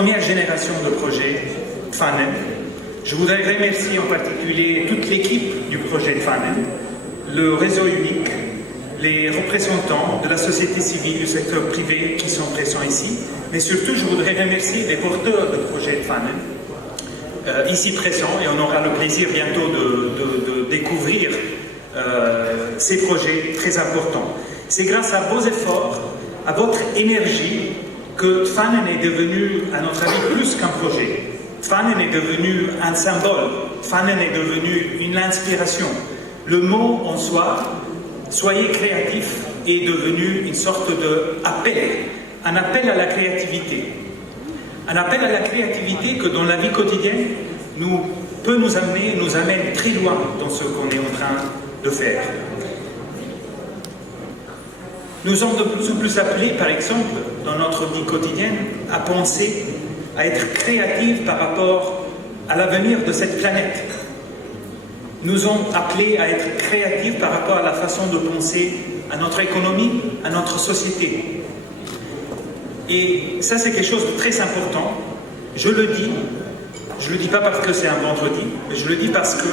première génération de projets Pfannen. Je voudrais remercier en particulier toute l'équipe du projet Pfannen, le réseau unique, les représentants de la société civile, du secteur privé qui sont présents ici, mais surtout je voudrais remercier les porteurs du projet Pfannen, ici présents, et on aura le plaisir bientôt de découvrir ces projets très importants. C'est grâce à vos efforts, à votre énergie, que Pfannen est devenu, à notre avis, plus qu'un projet. Pfannen est devenu un symbole, Pfannen est devenu une inspiration. Le mot en soi, soyez créatifs, est devenu une sorte d'appel, un appel à la créativité. Un appel à la créativité que dans la vie quotidienne peut nous amener, nous amène très loin dans ce qu'on est en train de faire. Nous sommes de plus en plus appelés, par exemple, dans notre vie quotidienne, à penser, à être créatifs par rapport à l'avenir de cette planète. Nous sommes appelés à être créatifs par rapport à la façon de penser à notre économie, à notre société. Et ça, c'est quelque chose de très important. Je le dis pas parce que c'est un vendredi, mais je le dis parce que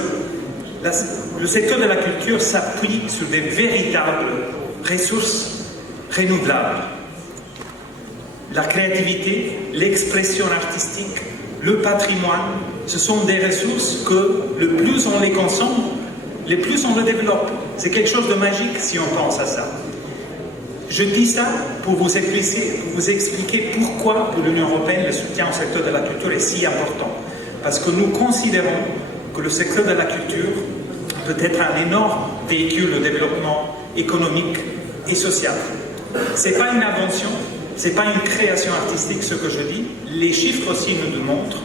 le secteur de la culture s'appuie sur des véritables ressources renouvelables. La créativité, l'expression artistique, le patrimoine, ce sont des ressources que le plus on les consomme, le plus on le développe. C'est quelque chose de magique si on pense à ça. Je dis ça pour vous expliquer pourquoi pour l'Union européenne le soutien au secteur de la culture est si important. Parce que nous considérons que le secteur de la culture peut être un énorme véhicule de développement économique et social. Ce n'est pas une invention, ce n'est pas une création artistique ce que je dis. Les chiffres aussi nous montrent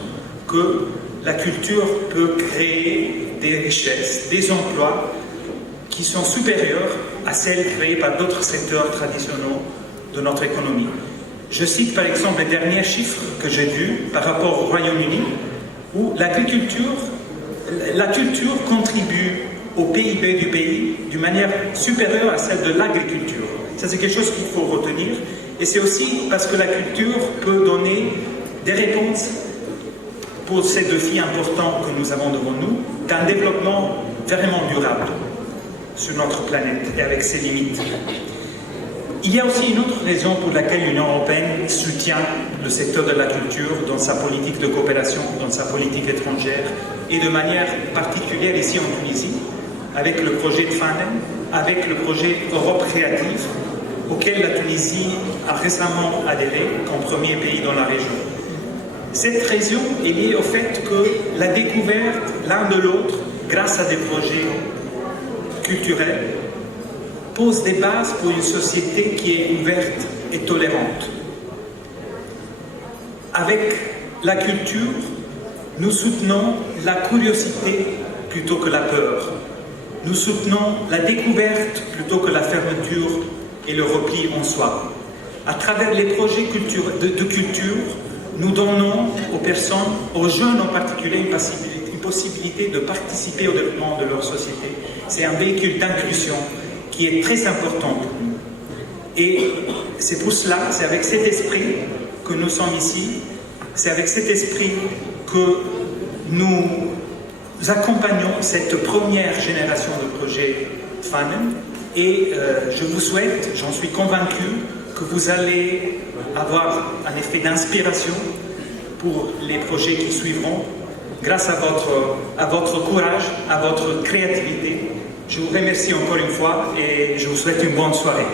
que la culture peut créer des richesses, des emplois qui sont supérieurs à celles créées par d'autres secteurs traditionnels de notre économie. Je cite par exemple les derniers chiffres que j'ai vus par rapport au Royaume-Uni, où la culture contribue au PIB du pays d'une manière supérieure à celle de l'agriculture. Ça, c'est quelque chose qu'il faut retenir. Et c'est aussi parce que la culture peut donner des réponses pour ces défis importants que nous avons devant nous, d'un développement vraiment durable sur notre planète et avec ses limites. Il y a aussi une autre raison pour laquelle l'Union européenne soutient le secteur de la culture dans sa politique de coopération, dans sa politique étrangère et de manière particulière ici en Tunisie, avec le projet de Pfannen, avec le projet Europe créative, auquel la Tunisie a récemment adhéré comme premier pays dans la région. Cette raison est liée au fait que la découverte l'un de l'autre, grâce à des projets culturels, pose des bases pour une société qui est ouverte et tolérante. Avec la culture, nous soutenons la curiosité plutôt que la peur. Nous soutenons la découverte plutôt que la fermeture et le repli en soi. À travers les projets de culture, nous donnons aux personnes, aux jeunes en particulier, une possibilité de participer au développement de leur société. C'est un véhicule d'inclusion qui est très important pour nous. Et c'est pour cela, c'est avec cet esprit que nous sommes ici, c'est avec cet esprit que nous accompagnons cette première génération de projets Pfannen. Et je vous souhaite, j'en suis convaincu, que vous allez avoir un effet d'inspiration pour les projets qui suivront, grâce à votre courage, à votre créativité. Je vous remercie encore une fois et je vous souhaite une bonne soirée.